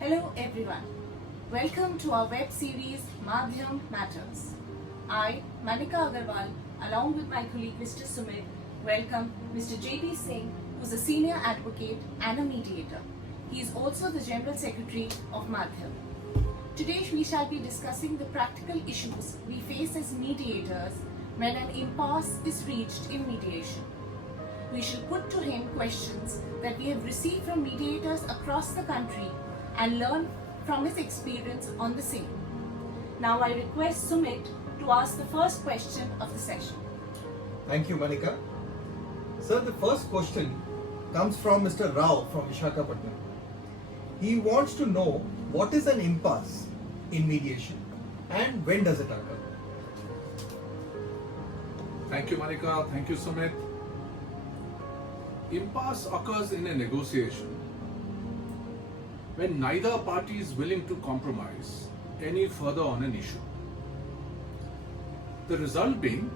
Hello everyone. Welcome to our web series Madhyam Matters. I, Manika Agarwal, along with my colleague Mr. Sumit, welcome Mr. J.P. Singh, who is a senior advocate and a mediator. He is also the General Secretary of Madhyam. Today we shall be discussing the practical issues we face as mediators when an impasse is reached in mediation. We shall put to him questions that we have received from mediators across the country and learn from his experience on the same. Now I request Sumit to ask the first question of the session. Thank you, Manika. Sir, the first question comes from Mr. Rao from Visakhapatnam. He wants to know what is an impasse in mediation and when does it occur? Thank you, Manika. Thank you, Sumit. Impasse occurs in a negotiation when neither party is willing to compromise any further on an issue. The result being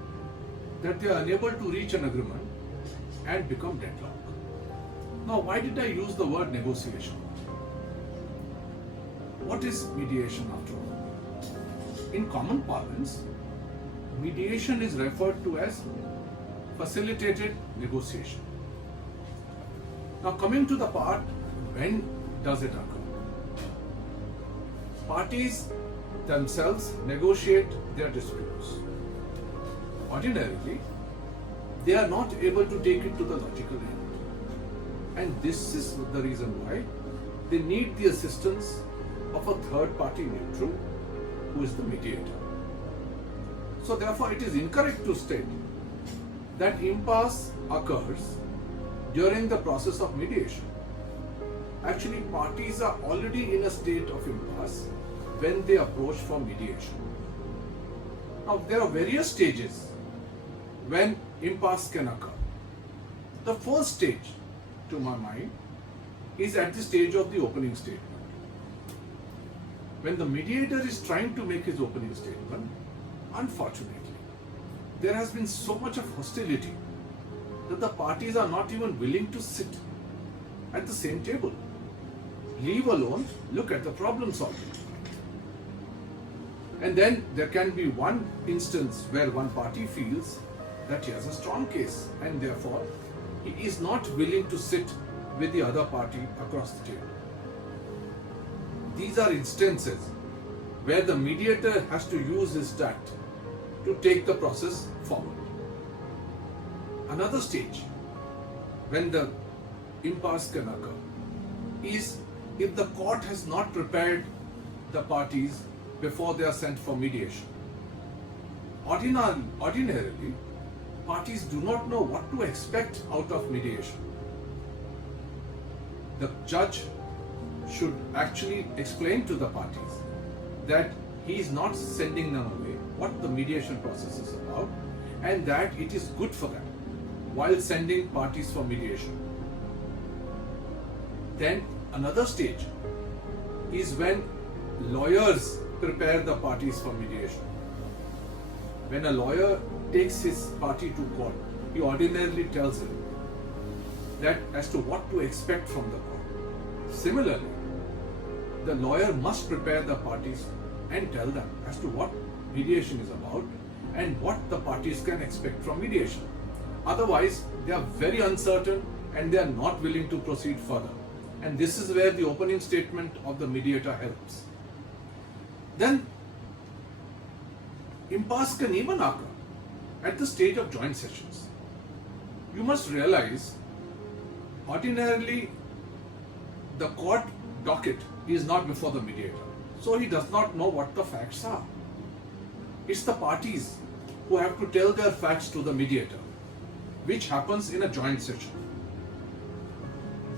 that they are unable to reach an agreement and become deadlocked. Now, why did I use the word negotiation? What is mediation after all? In common parlance, mediation is referred to as facilitated negotiation. Now, coming to the part, when does it occur? Parties themselves negotiate their disputes. Ordinarily, they are not able to take it to the logical end. And this is the reason why they need the assistance of a third party neutral who is the mediator. So therefore, it is incorrect to state that impasse occurs during the process of mediation. Actually, parties are already in a state of impasse when they approach for mediation. Now, there are various stages when impasse can occur. The first stage, to my mind, is at the stage of the opening statement. When the mediator is trying to make his opening statement, unfortunately, there has been so much of hostility that the parties are not even willing to sit at the same table. Leave alone, look at the problem solving. And then there can be one instance where one party feels that he has a strong case and therefore he is not willing to sit with the other party across the table. These are instances where the mediator has to use his tact to take the process forward. Another stage when the impasse can occur is if the court has not prepared the parties before they are sent for mediation. Ordinarily, parties do not know what to expect out of mediation. The judge should actually explain to the parties that he is not sending them away, what the mediation process is about, and that it is good for them while sending parties for mediation. Then another stage is when lawyers prepare the parties for mediation. When a lawyer takes his party to court, he ordinarily tells him that as to what to expect from the court. Similarly, the lawyer must prepare the parties and tell them as to what mediation is about and what the parties can expect from mediation. Otherwise, they are very uncertain and they are not willing to proceed further. And this is where the opening statement of the mediator helps. Then, impasse can even occur at the stage of joint sessions. You must realize, ordinarily, the court docket is not before the mediator. So he does not know what the facts are. It's the parties who have to tell their facts to the mediator, which happens in a joint session.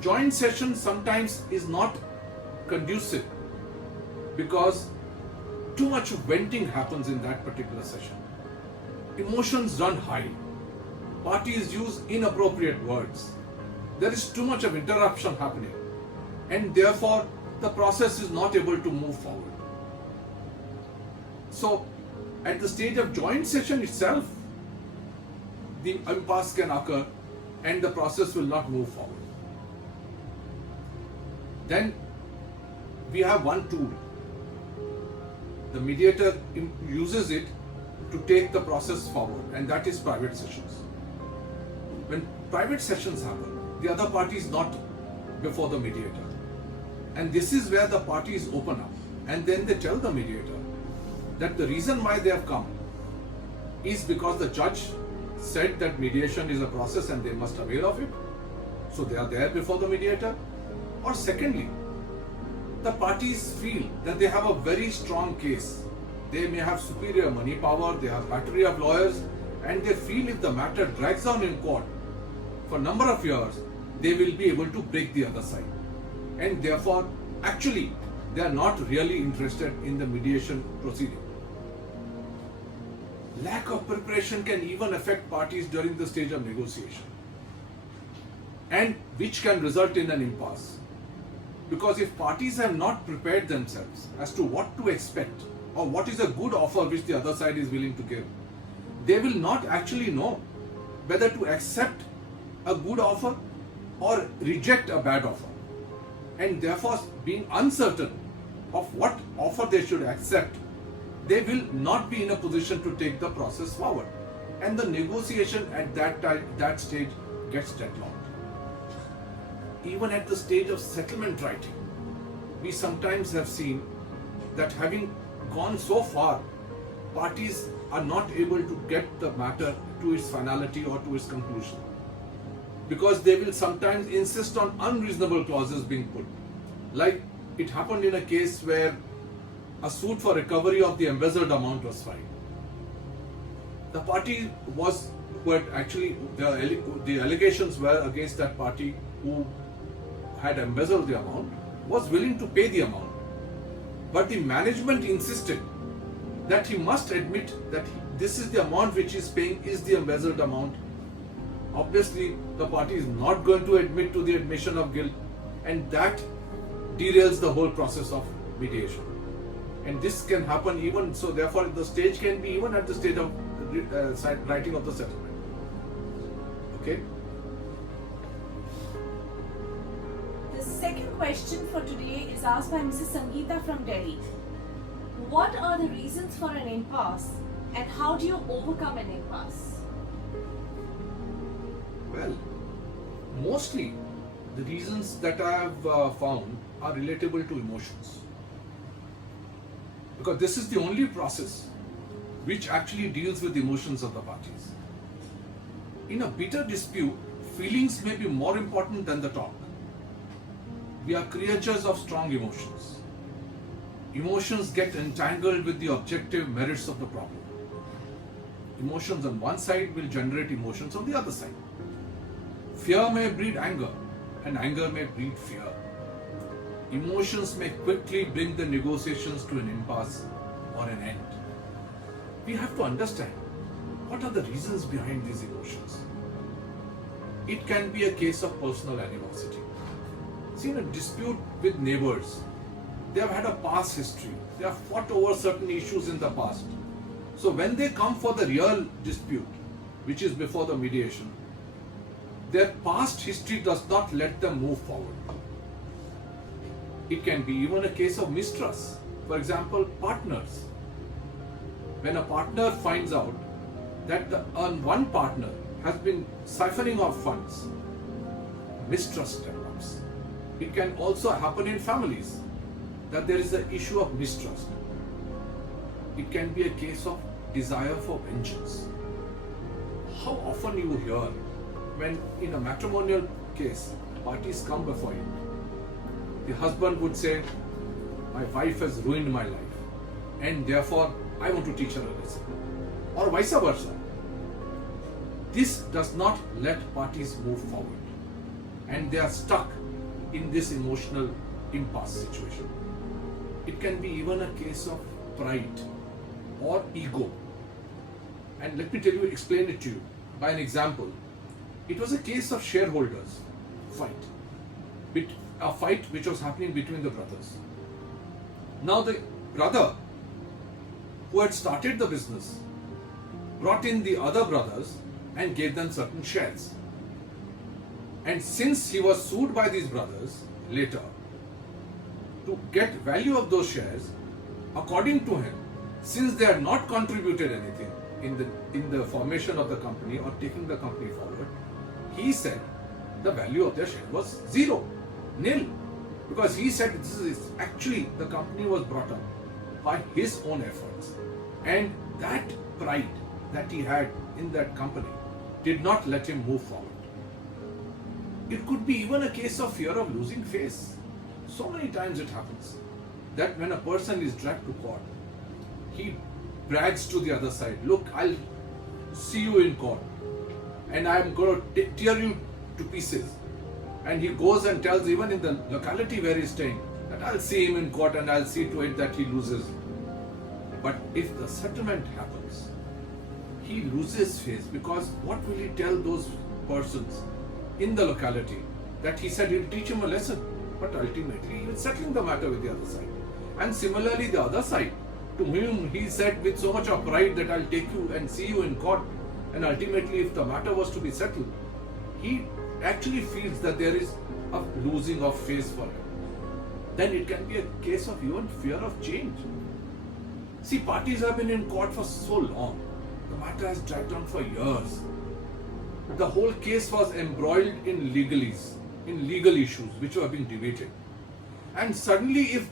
Joint session sometimes is not conducive because too much venting happens in that particular session. Emotions run high. Parties use inappropriate words. There is too much of interruption happening, and therefore the process is not able to move forward. So, at the stage of joint session itself, the impasse can occur and the process will not move forward. Then we have one tool. The mediator uses it to take the process forward, and that is private sessions. When private sessions happen, the other party is not before the mediator. And this is where the parties open up. And then they tell the mediator that the reason why they have come is because the judge said that mediation is a process and they must avail of it. So they are there before the mediator. Or secondly, the parties feel that they have a very strong case. They may have superior money power, they have battery of lawyers, and they feel if the matter drags on in court for a number of years, they will be able to break the other side. And therefore, actually, they are not really interested in the mediation proceeding. Lack of preparation can even affect parties during the stage of negotiation, and which can result in an impasse. Because if parties have not prepared themselves as to what to expect or what is a good offer which the other side is willing to give, they will not actually know whether to accept a good offer or reject a bad offer. And therefore, being uncertain of what offer they should accept, they will not be in a position to take the process forward. And the negotiation at that stage gets deadlocked. Even at the stage of settlement writing, we sometimes have seen that having gone so far, parties are not able to get the matter to its finality or to its conclusion, because they will sometimes insist on unreasonable clauses being put. Like it happened in a case where a suit for recovery of the embezzled amount was filed. The party was, who had actually, the allegations were against that party who had embezzled the amount, was willing to pay the amount. But the management insisted that he must admit that this is the amount which he is paying is the embezzled amount. Obviously, the party is not going to admit to the admission of guilt, and that derails the whole process of mediation. And this can happen even, so therefore the stage can be even at the stage of writing of the settlement. Okay? The second question for today is asked by Mrs. Sangeeta from Delhi. What are the reasons for an impasse and how do you overcome an impasse? Well, mostly the reasons that I have found are relatable to emotions. Because this is the only process which actually deals with the emotions of the parties. In a bitter dispute, feelings may be more important than the talk. We are creatures of strong emotions. Emotions get entangled with the objective merits of the problem. Emotions on one side will generate emotions on the other side. Fear may breed anger, and anger may breed fear. Emotions may quickly bring the negotiations to an impasse or an end. We have to understand what are the reasons behind these emotions. It can be a case of personal animosity. See, in a dispute with neighbors, they have had a past history. They have fought over certain issues in the past. So when they come for the real dispute, which is before the mediation, their past history does not let them move forward. It can be even a case of mistrust. For example, partners. When a partner finds out that one partner has been siphoning off funds, mistrust develops. It can also happen in families, that there is an issue of mistrust. It can be a case of desire for vengeance. How often you hear when in a matrimonial case, parties come before you, the husband would say, my wife has ruined my life and therefore I want to teach her a lesson, or vice versa. This does not let parties move forward, and they are stuck in this emotional impasse situation. It can be even a case of pride or ego. And let me explain it to you by an example. It was a case of shareholders fight, a fight which was happening between the brothers. Now the brother who had started the business brought in the other brothers and gave them certain shares. And since he was sued by these brothers later, to get value of those shares, according to him, since they had not contributed anything in the formation of the company or taking the company forward, he said the value of their share was zero, nil, because he said this is actually the company was brought up by his own efforts, and that pride that he had in that company did not let him move forward. It could be even a case of fear of losing face. So many times it happens that when a person is dragged to court, he brags to the other side, look, I'll see you in court and I'm going to tear you to pieces. And he goes and tells even in the locality where he's staying that I'll see him in court and I'll see to it that he loses. But if the settlement happens, he loses face, because what will he tell those persons in the locality that he said he'll teach him a lesson, but ultimately he is settling the matter with the other side. And similarly the other side, to whom he said with so much of pride that I'll take you and see you in court, and ultimately if the matter was to be settled, he actually feels that there is a losing of face for him. Then it can be a case of even fear of change. See, parties have been in court for so long. The matter has dragged on for years. The whole case was embroiled in legalese, in legal issues which were being debated. And suddenly, if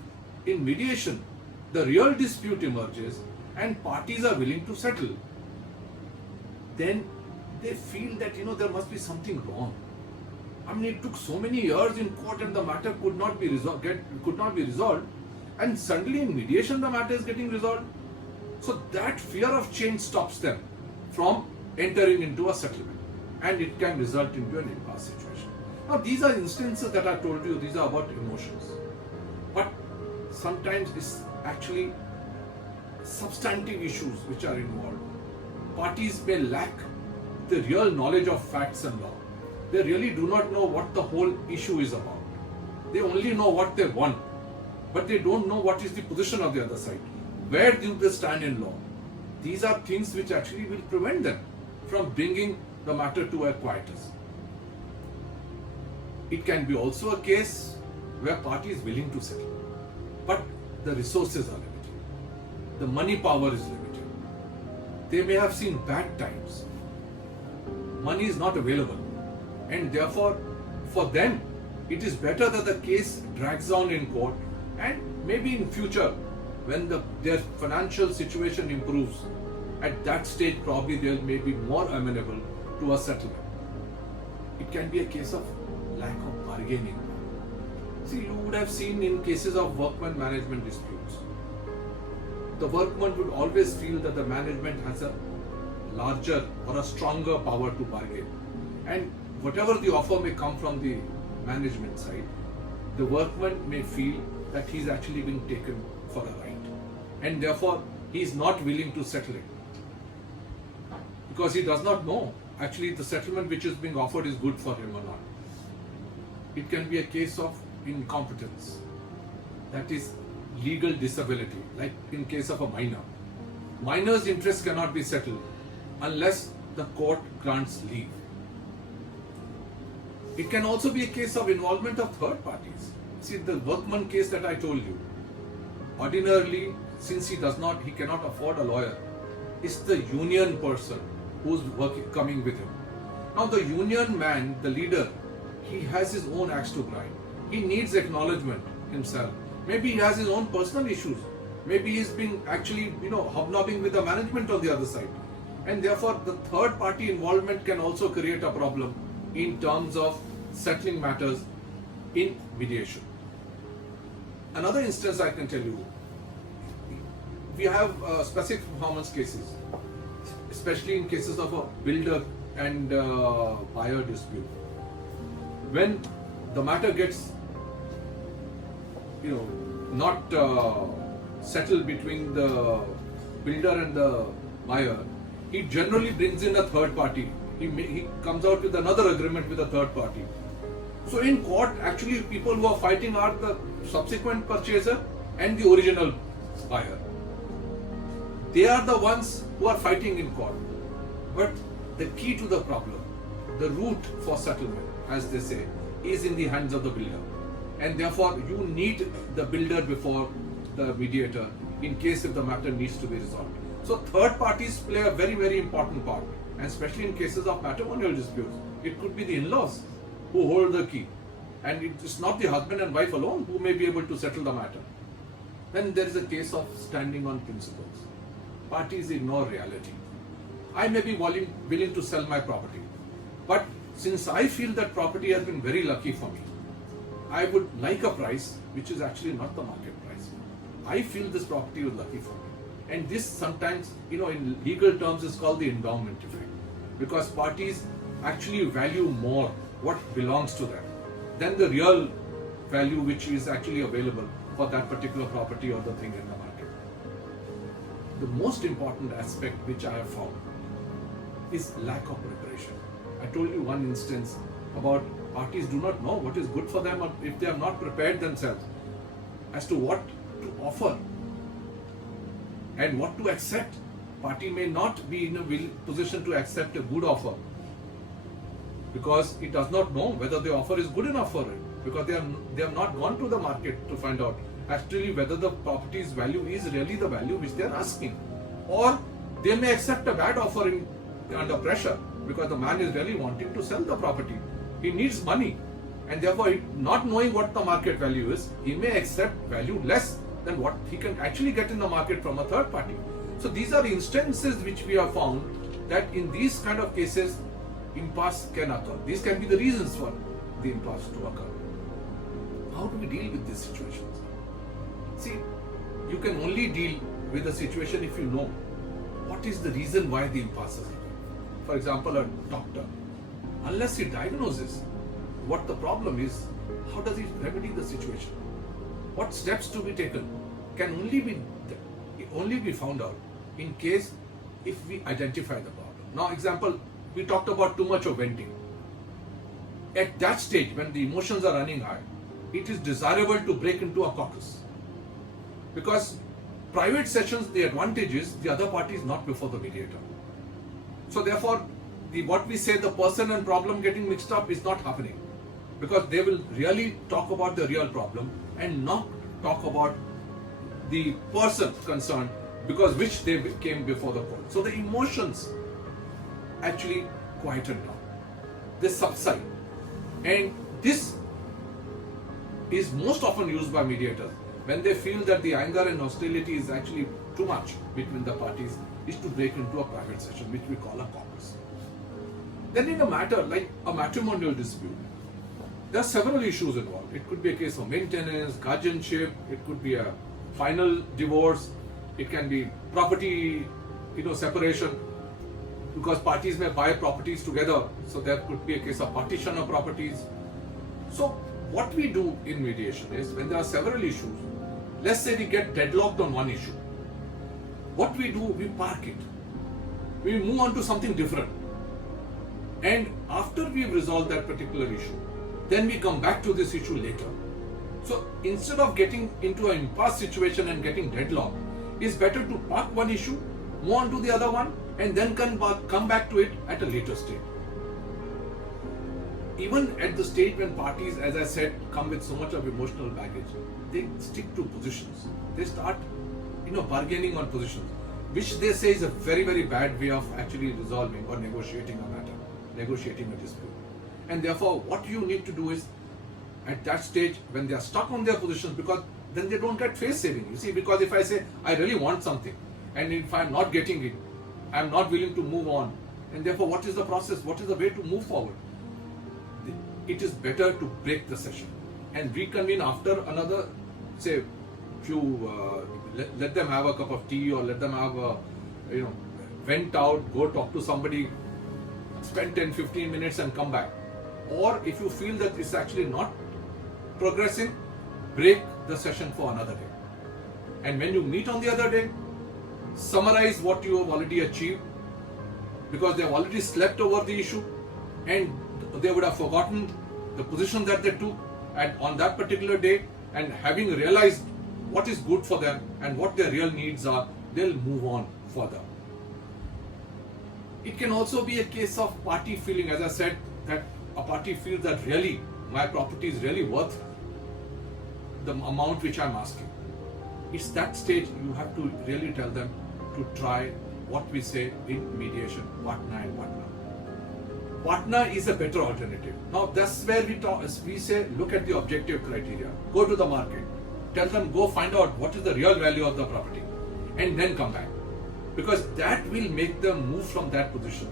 in mediation the real dispute emerges and parties are willing to settle, then they feel that there must be something wrong. I mean, it took so many years in court and the matter could not be resolved, and suddenly in mediation the matter is getting resolved. So that fear of change stops them from entering into a settlement, and it can result into an impasse situation. Now these are instances that I told you, these are about emotions, but sometimes it's actually substantive issues which are involved. Parties may lack the real knowledge of facts and law. They really do not know what the whole issue is about. They only know what they want, but they don't know what is the position of the other side. Where do they stand in law? These are things which actually will prevent them from bringing the matter to a quietus. It can be also a case where party is willing to settle, but the resources are limited. The money power is limited. They may have seen bad times. Money is not available, and therefore for them it is better that the case drags on in court, and maybe in future when their financial situation improves, at that stage probably they may be more amenable to a settlement. It can be a case of lack of bargaining. See, you would have seen in cases of workman management disputes, the workman would always feel that the management has a larger or a stronger power to bargain, and whatever the offer may come from the management side, the workman may feel that he is actually being taken for a right, and therefore he is not willing to settle it, because he does not know actually the settlement which is being offered is good for him or not. It can be a case of incompetence, that is legal disability, like in case of a minor. Minor's interest cannot be settled unless the court grants leave. It can also be a case of involvement of third parties. See, the workman case that I told you, ordinarily, since he cannot afford a lawyer, it's the union person who's coming with him. Now the union man, the leader, he has his own axe to grind. He needs acknowledgement himself. Maybe he has his own personal issues. Maybe he's been actually, hobnobbing with the management on the other side. And therefore the third party involvement can also create a problem in terms of settling matters in mediation. Another instance I can tell you, we have specific performance cases, especially in cases of a builder and buyer dispute. When the matter gets, not settled between the builder and the buyer, he generally brings in a third party. He comes out with another agreement with a third party. So in court, actually people who are fighting are the subsequent purchaser and the original buyer. They are the ones who are fighting in court. But the key to the problem, the route for settlement, as they say, is in the hands of the builder. and therefore you need the builder before the mediator in case if the matter needs to be resolved. So third parties play a very, very important part, and especially in cases of matrimonial disputes. It could be the in-laws who hold the key, and it's not the husband and wife alone who may be able to settle the matter. Then there is a case of standing on principles. Parties ignore reality. I may be willing to sell my property, but since I feel that property has been very lucky for me, I would like a price which is actually not the market price. I feel this property was lucky for me. And this sometimes, in legal terms is called the endowment effect, because parties actually value more what belongs to them than the real value which is actually available for that particular property or the thing in the market. The most important aspect which I have found is lack of preparation. I told you one instance about parties do not know what is good for them, or if they have not prepared themselves as to what to offer and what to accept. Party may not be in a position to accept a good offer because it does not know whether the offer is good enough for it, because they have not gone to the market to find out actually whether the property's value is really the value which they are asking. Or they may accept a bad offer under pressure because the man is really wanting to sell the property. He needs money, and therefore, not knowing what the market value is, he may accept value less than what he can actually get in the market from a third party. So these are instances which we have found that in these kind of cases, impasse can occur. These can be the reasons for the impasse to occur. How do we deal with these situations? See, you can only deal with a situation if you know what is the reason why the impasse has occurred. For example, a doctor, unless he diagnoses what the problem is, how does he remedy the situation? What steps to be taken can only be found out in case if we identify the problem. Now, example, we talked about too much of venting. At that stage, when the emotions are running high, it is desirable to break into a caucus. Because private sessions, the advantage is the other party is not before the mediator. So therefore, what we say, the person and problem getting mixed up is not happening, because they will really talk about the real problem and not talk about the person concerned, because which they came before the court. So the emotions actually quieten down, they subside, and this is most often used by mediators when they feel that the anger and hostility is actually too much between the parties, is to break into a private session, which we call a caucus. Then in a matter like a matrimonial dispute, there are several issues involved. It could be a case of maintenance, guardianship, it could be a final divorce, it can be property, separation, because parties may buy properties together, so there could be a case of partition of properties. So what we do in mediation is, when there are several issues, let's say we get deadlocked on one issue, what we do, we park it. We move on to something different. And after we've resolved that particular issue, then we come back to this issue later. So instead of getting into an impasse situation and getting deadlocked, it's better to park one issue, move on to the other one, and then come back to it at a later stage. Even at the stage when parties, as I said, come with so much of emotional baggage, they stick to positions. They start, bargaining on positions, which they say is a very, very bad way of actually resolving or negotiating a matter, negotiating a dispute. And therefore, what you need to do is, at that stage, when they are stuck on their positions, because then they don't get face saving. You see, because if I say, I really want something, and if I'm not getting it, I'm not willing to move on, and therefore, what is the process? What is the way to move forward? It is better to break the session and reconvene after another, say, let them have a cup of tea, or let them have a, vent out, go talk to somebody, spend 10-15 minutes and come back. Or if you feel that it's actually not progressing, break the session for another day. And when you meet on the other day, summarize what you have already achieved, because they have already slept over the issue and they would have forgotten the position that they took on that particular day, and having realized what is good for them and what their real needs are, they'll move on further. It can also be a case of party feeling, as I said, that a party feels that really my property is really worth the amount which I'm asking. It's that stage you have to really tell them to try what we say in mediation, Patna and Patna. Patna is a better alternative. Now that's where we say, look at the objective criteria, go to the market, tell them go find out what is the real value of the property and then come back. Because that will make them move from that position.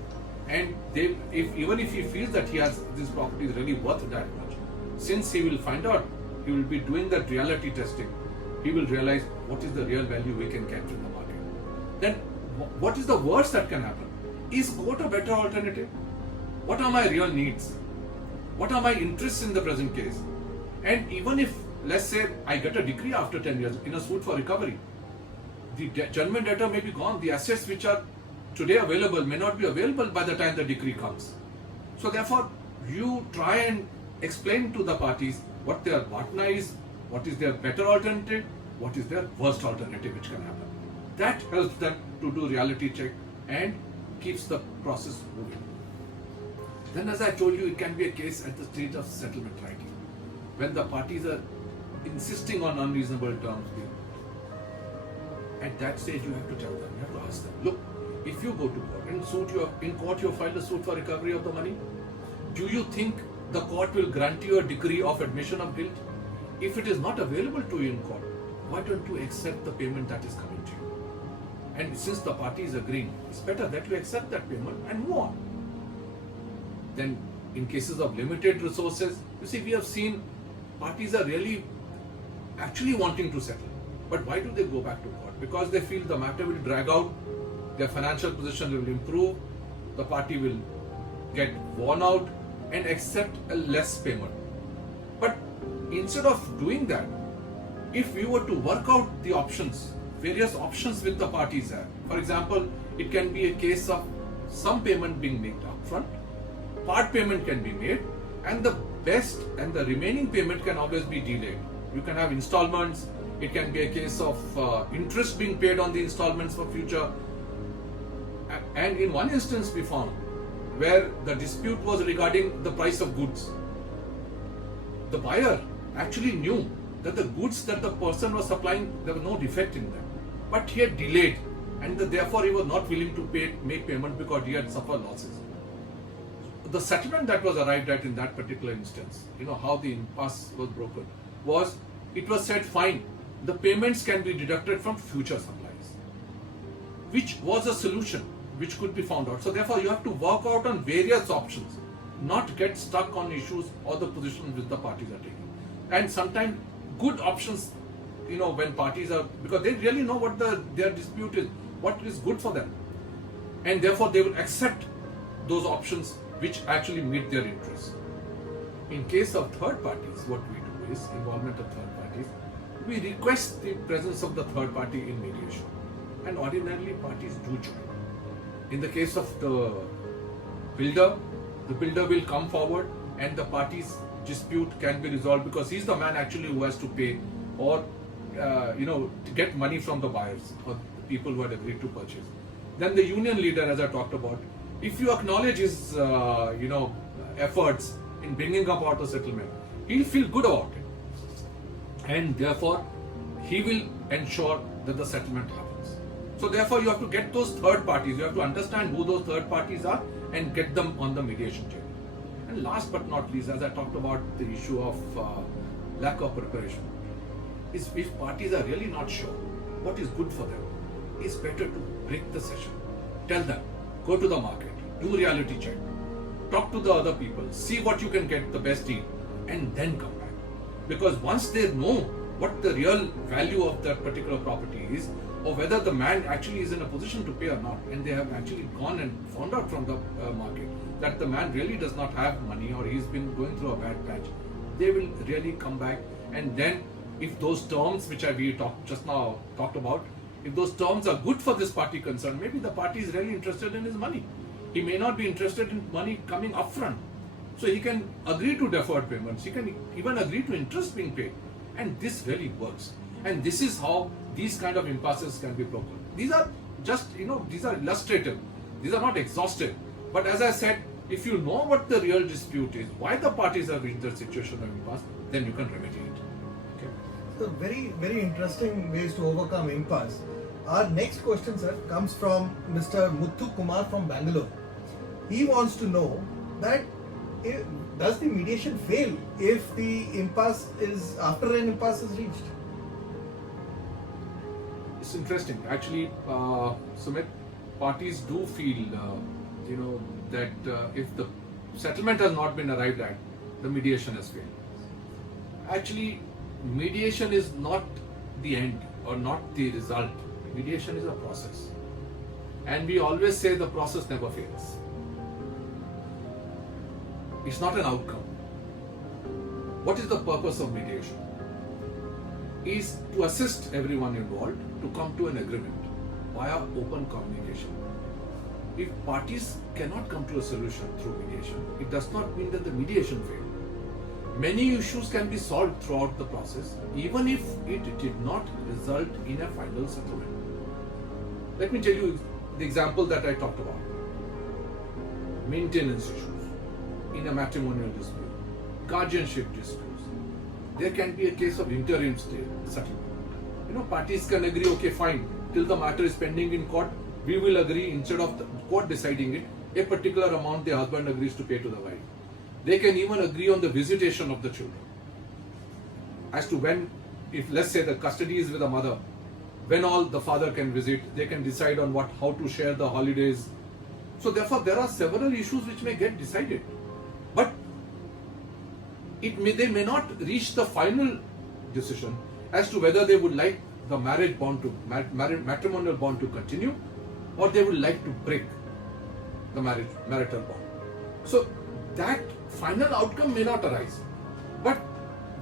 And even if he feels that this property is really worth that much, since he will find out, he will be doing that reality testing, he will realize what is the real value we can get from the market. Then what is the worst that can happen? Is court a better alternative? What are my real needs? What are my interests in the present case? And even if, let's say, I get a decree after 10 years in a suit for recovery, the judgment debtor may be gone, the assets which are today available may not be available by the time the decree comes. So therefore, you try and explain to the parties what their Patna is, what is their better alternative, what is their worst alternative which can happen. That helps them to do reality check and keeps the process moving. Then, as I told you, it can be a case at the stage of settlement writing, when the parties are insisting on unreasonable terms. At that stage, you have to tell them, you have to ask them, look, if you go to court, in court you have filed a suit for recovery of the money, do you think the court will grant you a decree of admission of guilt? If it is not available to you in court, why don't you accept the payment that is coming to you? And since the party is agreeing, it's better that you accept that payment and move on. Then, in cases of limited resources, you see, we have seen parties are really actually wanting to settle. But why do they go back to court? Because they feel the matter will drag out, their financial position will improve, the party will get worn out and accept a less payment. But instead of doing that, if we were to work out the options, various options with the parties have, for example, it can be a case of some payment being made upfront, part payment can be made, and the best and the remaining payment can always be delayed. You can have installments, it can be a case of interest being paid on the installments for future. And in one instance we found where the dispute was regarding the price of goods. The buyer actually knew that the goods that the person was supplying, there was no defect in them. But he had delayed and therefore he was not willing to make payment because he had suffered losses. The settlement that was arrived at in that particular instance, how the impasse was broken, was it was said, fine, the payments can be deducted from future supplies, which was a solution which could be found out. So therefore you have to work out on various options, not get stuck on issues or the positions which the parties are taking. And sometimes good options, when parties are, because they really know what their dispute is, what is good for them. And therefore they will accept those options which actually meet their interests. In case of third parties, what we do is involvement of third parties. We request the presence of the third party in mediation, and ordinarily parties do join. In the case of the builder will come forward and the party's dispute can be resolved because he's the man actually who has to pay or to get money from the buyers or the people who had agreed to purchase. Then the union leader, as I talked about, if you acknowledge his efforts in bringing about a settlement, he'll feel good about it, and therefore he will ensure that the settlement happens. So therefore you have to get those third parties, you have to understand who those third parties are and get them on the mediation table. And last but not least, as I talked about the issue of lack of preparation, is if parties are really not sure what is good for them, it's better to break the session. Tell them, go to the market, do reality check, talk to the other people, see what you can get the best deal, and then come back. Because once they know what the real value of that particular property is, or whether the man actually is in a position to pay or not, and they have actually gone and found out from the market that the man really does not have money or he's been going through a bad patch, they will really come back. And then if those terms which we just now talked about, if those terms are good for this party concerned, maybe the party is really interested in his money. He may not be interested in money coming upfront. So he can agree to deferred payments, he can even agree to interest being paid. And this really works. And this is how these kind of impasses can be broken. These are just, these are illustrative. These are not exhaustive. But as I said, if you know what the real dispute is, why the parties have reached the situation of impasse, then you can remedy it. Okay. So very, very interesting ways to overcome impasse. Our next question, sir, comes from Mr. Muthu Kumar from Bangalore. He wants to know that does the mediation fail if the impasse is after an impasse is reached? It's interesting. Actually, Sumit, parties do feel, that if the settlement has not been arrived at, the mediation has failed. Actually, mediation is not the end or not the result. Mediation is a process. And we always say the process never fails. It's not an outcome. What is the purpose of mediation? Is to assist everyone involved to come to an agreement via open communication. If parties cannot come to a solution through mediation, it does not mean that the mediation failed. Many issues can be solved throughout the process, even if it did not result in a final settlement. Let me tell you the example that I talked about. Maintenance issues in a matrimonial dispute, guardianship disputes. There can be a case of interim settlement. Parties can agree, okay, fine, till the matter is pending in court, we will agree, instead of the court deciding it, a particular amount the husband agrees to pay to the wife. They can even agree on the visitation of the children. As to when, if let's say the custody is with the mother, when all the father can visit, they can decide on how to share the holidays. So therefore, there are several issues which may get decided. But they may not reach the final decision as to whether they would like the marriage bond matrimonial bond to continue, or they would like to break the marital bond. So that final outcome may not arise. But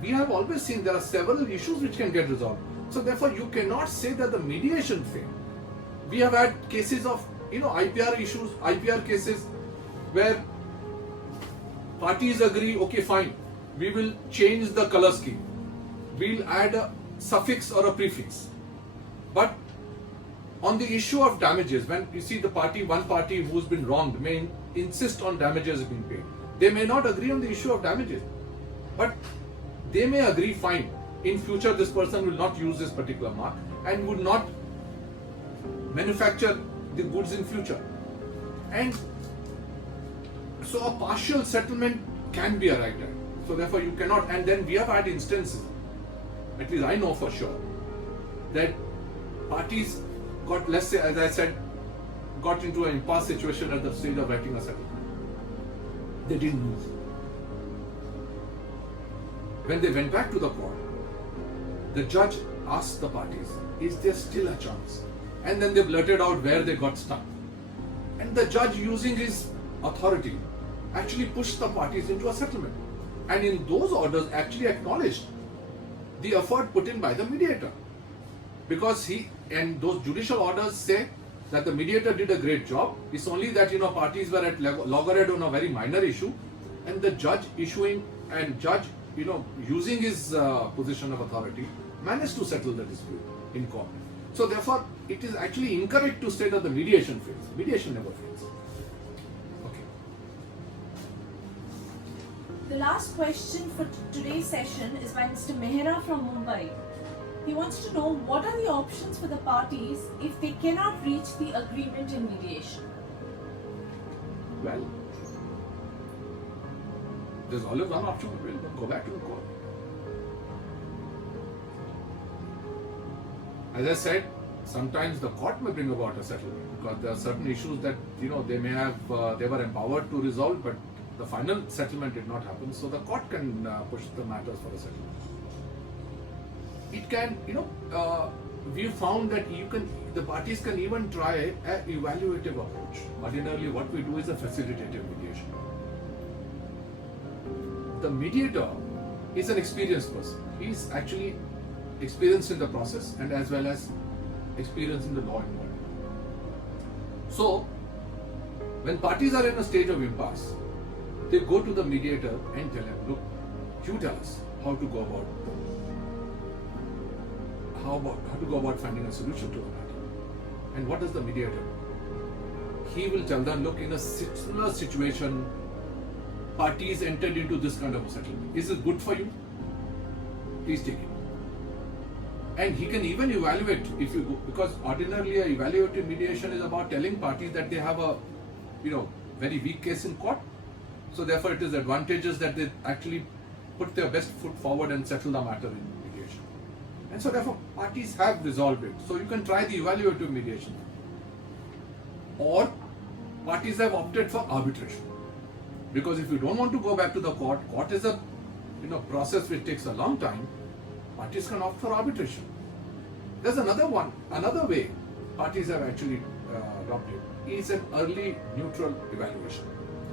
we have always seen there are several issues which can get resolved. So therefore, you cannot say that the mediation failed. We have had cases of IPR issues, IPR cases where parties agree, okay, fine, we will change the color scheme. We'll add a suffix or a prefix. But on the issue of damages, when you see one party who's been wronged may insist on damages being paid. They may not agree on the issue of damages. But they may agree, fine, in future this person will not use this particular mark and would not manufacture the goods in future. And so a partial settlement can be arrived at. So therefore you cannot, and then we have had instances, at least I know for sure, that parties got, let's say, as I said, got into an impasse situation at the stage of writing a settlement. They didn't move. When they went back to the court, the judge asked the parties, is there still a chance? And then they blurted out where they got stuck. And the judge, using his authority, actually pushed the parties into a settlement. And in those orders actually acknowledged the effort put in by the mediator. Because and those judicial orders say that the mediator did a great job. It's only that, parties were at loggerhead on a very minor issue, and the judge using his position of authority, managed to settle the dispute in court. So therefore, it is actually incorrect to say that the mediation fails. Mediation never fails. Okay. The last question for today's session is by Mr. Mehra from Mumbai. He wants to know what are the options for the parties if they cannot reach the agreement in mediation. Well, there's always one option. We'll go back to the court. As I said, sometimes the court may bring about a settlement because there are certain issues that they may have they were empowered to resolve, but the final settlement did not happen. So the court can push the matters for a settlement. It can, we found that the parties can even try an evaluative approach. Ordinarily, what we do is a facilitative mediation. The mediator is an experienced person. He is actually experienced in the process and as well as experienced in the law involved. So, when parties are in a state of impasse, they go to the mediator and tell him, look, you tell us how to go about finding a solution to the matter. And what does the mediator do? He will tell them, look, in a similar situation, parties entered into this kind of a settlement. Is it good for you? Please take it. And he can even evaluate if you go, because ordinarily a evaluative mediation is about telling parties that they have a, very weak case in court. So therefore it is advantageous that they actually put their best foot forward and settle the matter in mediation. And so therefore parties have resolved it. So you can try the evaluative mediation. Or parties have opted for arbitration. Because if you don't want to go back to the court is a process which takes a long time, parties can opt for arbitration. There's another way parties have actually adopted is an early neutral evaluation.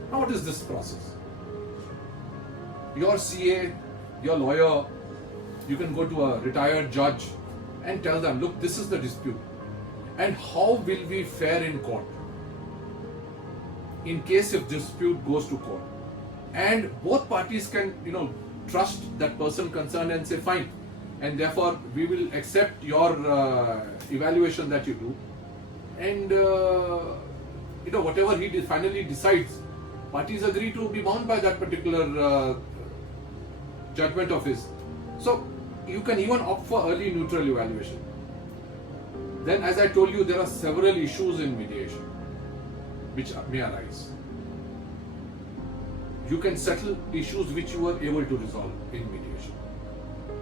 Now what is this process? Your CA, your lawyer, you can go to a retired judge and tell them, look, this is the dispute. And how will we fare in court? In case if dispute goes to court. And both parties can, trust that person concerned and say, fine. And therefore, we will accept your evaluation that you do. And, whatever he finally decides, parties agree to be bound by that particular judgment of his. So, you can even opt for early neutral evaluation. Then, as I told you, there are several issues in mediation which may arise. You can settle issues which you were able to resolve in mediation.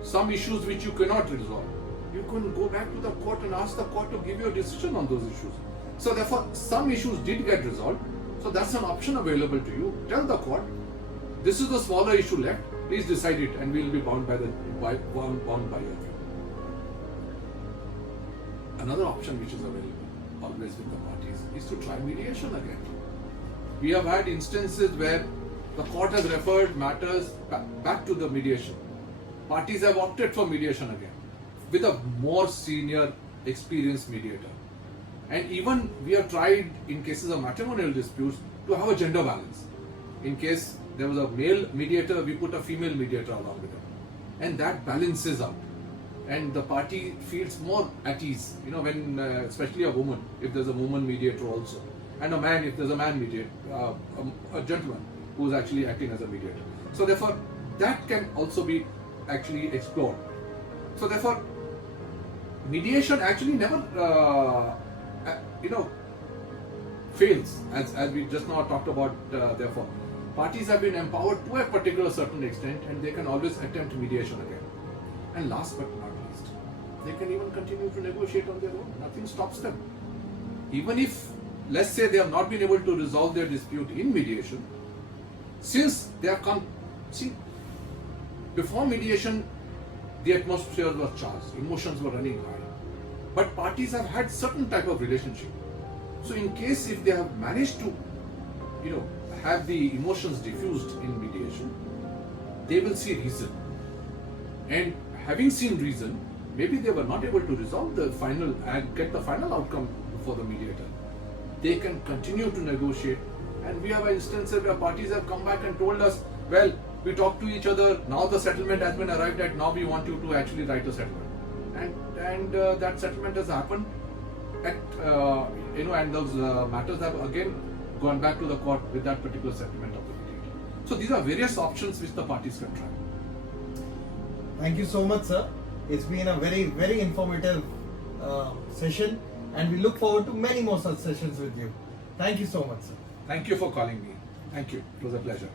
Some issues which you cannot resolve, you can go back to the court and ask the court to give you a decision on those issues. So therefore, some issues did get resolved. So that's an option available to you. Tell the court, this is the smaller issue left. Please decide it, and we will be bound by your view. Another option which is available always with the parties is to try mediation again. We have had instances where the court has referred matters back to the mediation. Parties have opted for mediation again with a more senior, experienced mediator. And even we have tried in cases of matrimonial disputes to have a gender balance. In case there was a male mediator, we put a female mediator along with them. And that balances out. And the party feels more at ease, when especially a woman, if there's a woman mediator also. And a man, if there's a man mediator, a gentleman who's actually acting as a mediator. So therefore, that can also be actually explored. So therefore, mediation actually never, fails, as we just now talked about. Therefore, parties have been empowered to a particular certain extent, and they can always attempt mediation again. And last but not least, they can even continue to negotiate on their own. Nothing stops them. Even if, let's say, they have not been able to resolve their dispute in mediation, since they have come, before mediation, the atmosphere was charged, emotions were running high. But parties have had certain type of relationship. So in case if they have managed to, have the emotions diffused in mediation, they will see reason. And having seen reason, maybe they were not able to resolve the final and get the final outcome for the mediator. They can continue to negotiate. And we have instances where parties have come back and told us, well, we talked to each other, now the settlement has been arrived at, now we want you to actually write a settlement. And that settlement has happened at, and those matters have again gone back to the court with that particular settlement of the mediator. So these are various options which the parties can try. Thank you so much, sir. It's been a very, very informative session, and we look forward to many more such sessions with you. Thank you so much, sir. Thank you for calling me. Thank you. It was a pleasure.